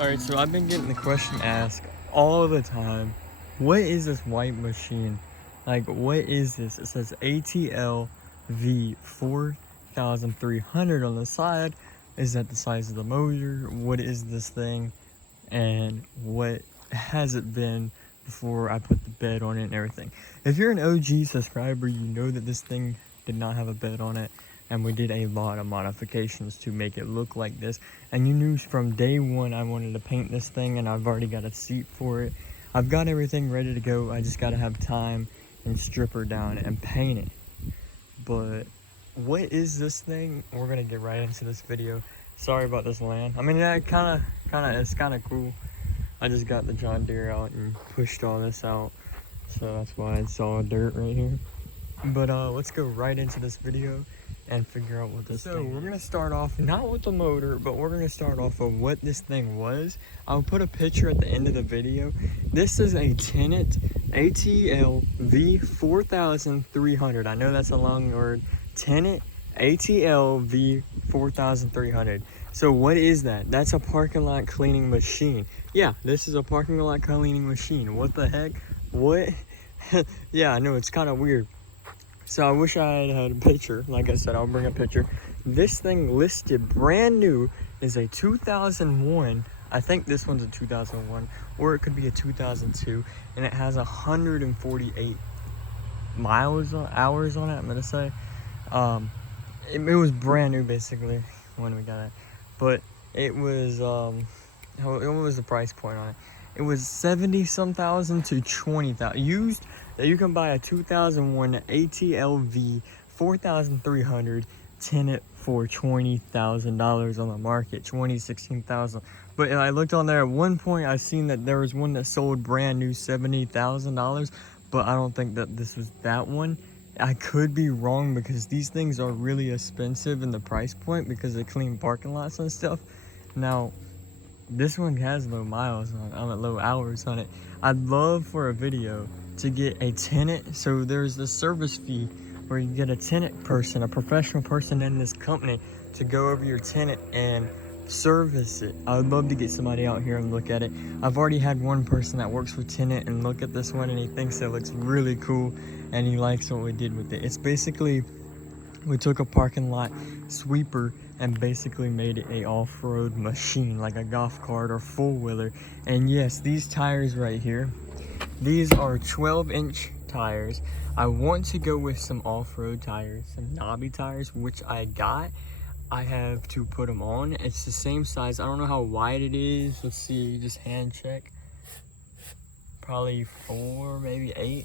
Alright, so I've been getting the question asked all the time. What is this white machine? Like, what is this? It says ATL V4300 on the side. Is that the size of the motor? What is this thing? And what has it been before I put the bed on it and everything? If you're an OG subscriber, you know that this thing did not have a bed on it. And we did a lot of modifications to make it look like this. And you knew from day one I wanted to paint this thing, and I've already got a seat for it. I've got everything ready to go. I just got to have time and strip her down and paint it. But what is this thing? We're gonna get right into this video. Sorry about this land. I mean, yeah, it's kind of cool. I just got the John Deere out and pushed all this out, so that's why it's all dirt right here. But let's go right into this video and figure out what this thing is. We're gonna start off not with the motor, but we're gonna start off with what this thing was. I'll put a picture at the end of the video. This is a Tennant ATL V4300. I know that's a long word. Tennant ATL V4300. So what is that? That's a parking lot cleaning machine. Yeah, this is a parking lot cleaning machine. What the heck? What? Yeah, I know, it's kind of weird. So I wish I had a picture. Like I said, I'll bring a picture. This thing listed brand new is a 2001. I think this one's a 2001, or it could be a 2002, and it has 148 hours on it, I'm gonna say. It was brand new basically when we got it, but it was what was the price point on it? It was 70-some thousand to 20,000 used. That you can buy a 2001 ATL V4300 Tennant for $20,000 on the market, $16,000. But I looked on there at one point. I seen that there was one that sold brand new $70,000, but I don't think that this was that one. I could be wrong because these things are really expensive in the price point because they clean parking lots and stuff. Now, this one has low miles on it, low hours on it. I'd love for a video to get a tenant. So there's the service fee where you get a tenant person, a professional person in this company to go over your tenant and service it. I would love to get somebody out here and look at it. I've already had one person that works for tenant and look at this one, and he thinks it looks really cool and he likes what we did with it. It's basically, we took a parking lot sweeper and basically made it a off-road machine, like a golf cart or four-wheeler. And yes, these tires right here, these are 12-inch tires. I want to go with some off-road tires, some knobby tires, which I got. I have to put them on. It's the same size. I don't know how wide it is. Let's see, just hand check. Probably 4, maybe 8.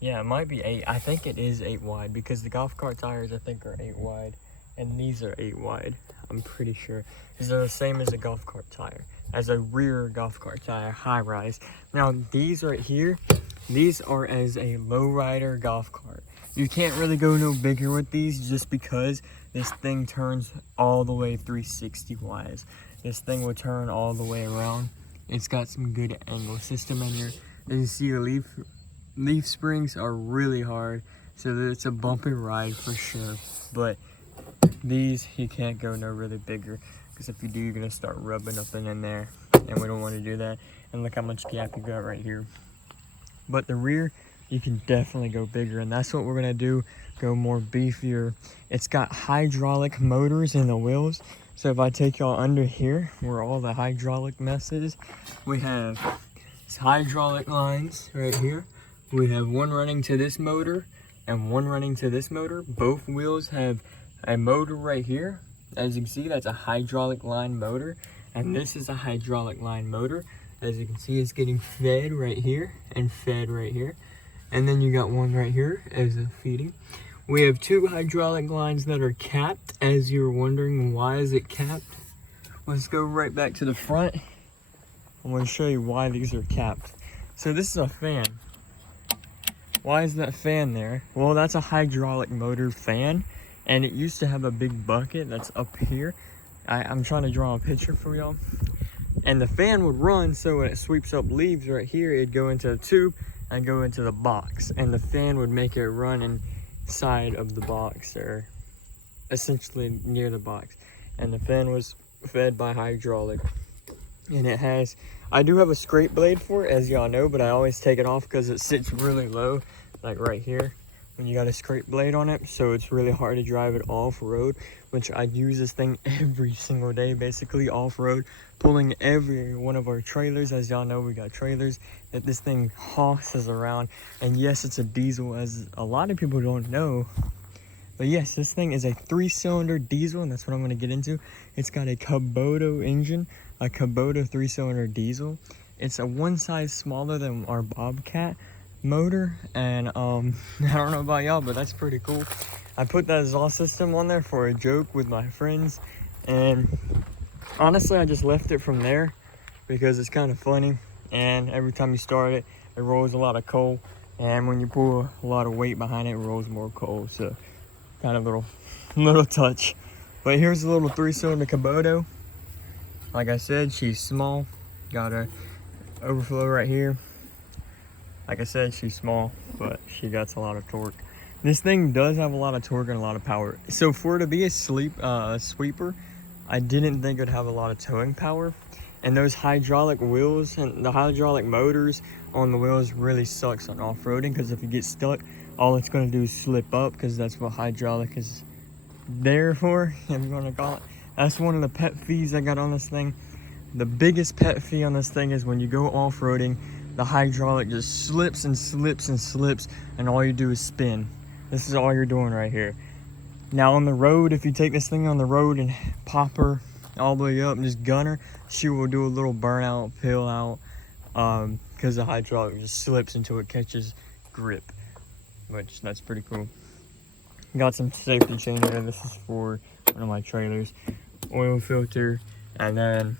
Yeah, it might be 8. I think it is 8 wide because the golf cart tires I think are 8 wide. And these are 8 wide, I'm pretty sure. Because they're the same as a golf cart tire, as a rear golf cart tire, high rise. Now, these right here, these are as a lowrider golf cart. You can't really go no bigger with these just because this thing turns all the way 360 wise. This thing will turn all the way around. It's got some good angle system in here. As you see, the leaf springs are really hard, so it's a bumpy ride for sure. But these, you can't go no really bigger, because if you do, you're gonna start rubbing up in there, and we don't want to do that. And look how much gap you got right here. But the rear, you can definitely go bigger, and that's what we're gonna do, go more beefier. It's got hydraulic motors in the wheels. So if I take y'all under here where all the hydraulic mess is, we have hydraulic lines right here. We have one running to this motor and one running to this motor. Both wheels have a motor right here. As you can see, that's a hydraulic line motor, and this is a hydraulic line motor. As you can see, it's getting fed right here and fed right here. And then you got one right here as a feeding. We have 2 hydraulic lines that are capped. As you're wondering, why is it capped? Let's go right back to the front. I'm going to show you why these are capped. So this is a fan. Why is that fan there? Well, that's a hydraulic motor fan, and it used to have a big bucket that's up here. I'm trying to draw a picture for y'all. And the fan would run, so when it sweeps up leaves right here, it'd go into the tube and go into the box, and the fan would make it run inside of the box, or essentially near the box. And the fan was fed by hydraulic. And it has, I do have a scrape blade for it, as y'all know, but I always take it off because it sits really low, like right here, when you got a scrape blade on it. So it's really hard to drive it off-road, which I use this thing every single day, basically off-road, pulling every one of our trailers. As y'all know, we got trailers that this thing hosses around. And yes, it's a diesel, as a lot of people don't know. But yes, this thing is a 3-cylinder diesel, and that's what I'm going to get into. It's got a Kubota engine, a Kubota 3-cylinder diesel. It's a one size smaller than our Bobcat motor, and I don't know about y'all, but that's pretty cool. I put that exhaust system on there for a joke with my friends, and honestly, I just left it from there because it's kind of funny, and every time you start it, it rolls a lot of coal, and when you pull a lot of weight behind it, it rolls more coal, so kind of little touch. But here's a little 3-cylinder Kubota. Like I said, she's small, got a overflow right here. Like I said, she's small, but she got a lot of torque. This thing does have a lot of torque and a lot of power. So for it to be a sweeper, I didn't think it'd have a lot of towing power. And those hydraulic wheels and the hydraulic motors on the wheels really sucks on off-roading, because if you get stuck, all it's going to do is slip up, because that's what hydraulic is there for, if you want to call it. That's one of the pet fees I got on this thing. The biggest pet fee on this thing is when you go off-roading, the hydraulic just slips and slips and slips, and all you do is spin. This is all you're doing right here. Now on the road, if you take this thing on the road and pop her all the way up and just gun her, she will do a little burnout, peel out, because the hydraulic just slips until it catches grip, which that's pretty cool. Got some safety chain here. This is for one of my trailers. Oil filter, and then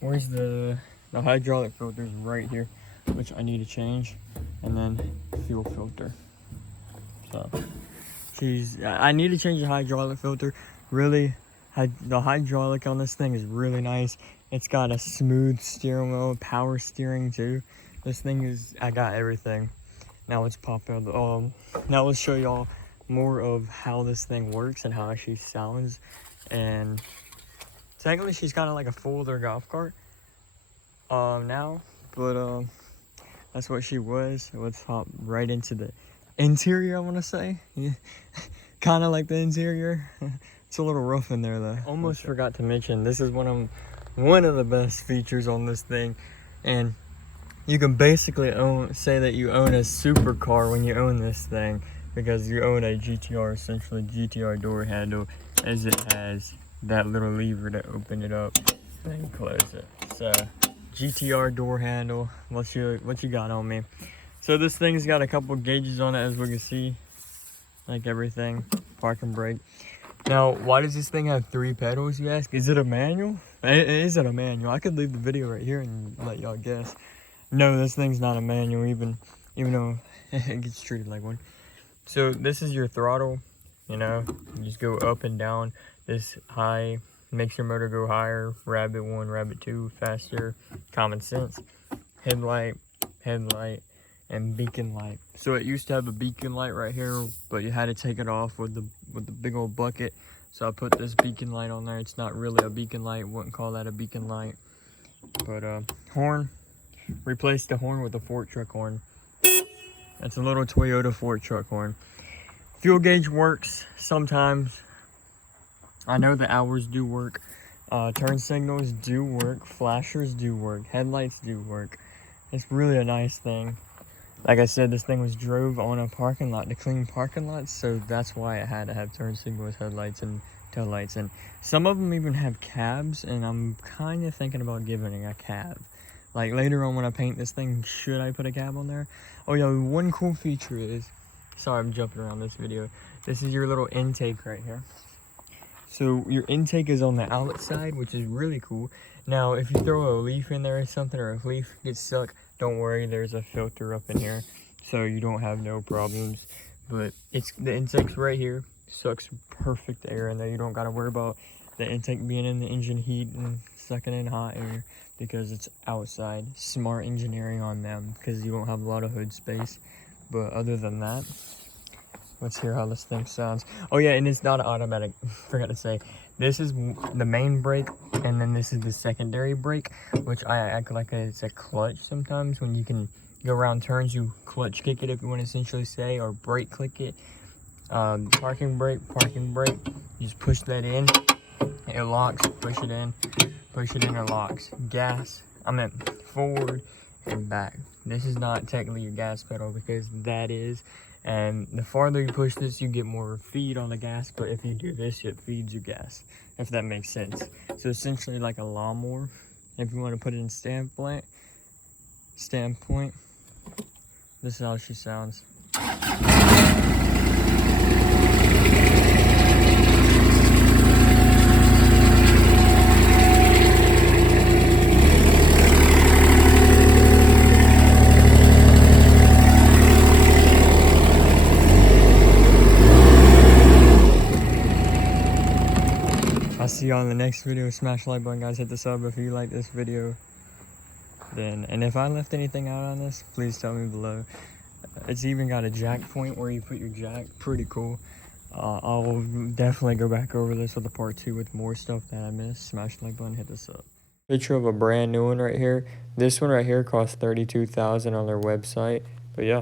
where's the hydraulic filters right here, which I need to change, and then fuel filter. So I need to change the hydraulic filter. Really, the hydraulic on this thing is really nice. It's got a smooth steering wheel, power steering too. This thing is, I got everything. Now let's pop out now let's show y'all more of how this thing works and how she sounds. And technically she's kind of like a full-older golf cart now, but that's what she was. Let's hop right into the interior, I want to say. Kind of like the interior. It's a little rough in there though. Almost forgot to mention, this is one of the best features on this thing, and you can basically say that you own a supercar when you own this thing, because you own a GTR, essentially GTR door handle, as it has that little lever to open it up and close it. So GTR door handle, what you got on me. So this thing's got a couple gauges on it, as we can see, like everything, park and brake. Now, why does this thing have 3 pedals, you ask? Is it a manual? Is it a manual? I could leave the video right here and let y'all guess. No, this thing's not a manual, even though it gets treated like one. So this is your throttle, you know, you just go up and down. This high makes your motor go higher, rabbit 1, rabbit 2, faster, common sense. Headlight, and beacon light. So it used to have a beacon light right here, but you had to take it off with the big old bucket. So I put this beacon light on there. It's not really a beacon light, wouldn't call that a beacon light. But horn, replaced the horn with a Ford truck horn. It's a little Toyota Ford truck horn. Fuel gauge works sometimes. I know the hours do work. Turn signals do work. Flashers do work. Headlights do work. It's really a nice thing. Like I said, this thing was drove on a parking lot to clean parking lots, so that's why it had to have turn signals, headlights, and taillights. And some of them even have cabs, and I'm kind of thinking about giving it a cab. Like later on when I paint this thing, should I put a cab on there? Oh yeah, one cool feature is, sorry I'm jumping around this video, this is your little intake right here. So your intake is on the outside, which is really cool. Now if you throw a leaf in there or something, or a leaf gets stuck, don't worry, there's a filter up in here, so you don't have no problems. But the intake's right here, sucks perfect air in there. You don't gotta worry about the intake being in the engine heat and sucking in hot air, because it's outside. Smart engineering on them, because you won't have a lot of hood space. But other than that, Let's hear how this thing sounds. Oh yeah, and it's not automatic. Forgot to say, this is the main brake, and then this is the secondary brake, which I act like it's a clutch sometimes. When you can go around turns, you clutch kick it, if you want to essentially say, or brake click it. Parking brake. You just push that in, it locks. Push it in, it locks. Gas, I meant forward and back. This is not technically your gas pedal, because that is. And the farther you push this, you get more feed on the gas, but if you do this, it feeds you gas, if that makes sense. So essentially like a lawnmower, if you want to put it in standpoint, this is how she sounds. I'll see you on the next video. Smash the like button, guys. Hit the sub if you like this video. And if I left anything out on this, please tell me below. It's even got a jack point where you put your jack. Pretty cool. I'll definitely go back over this with a part 2 with more stuff that I missed. Smash the like button, hit the sub. Picture of a brand new one right here. This one right here costs $32,000 on their website. But yeah.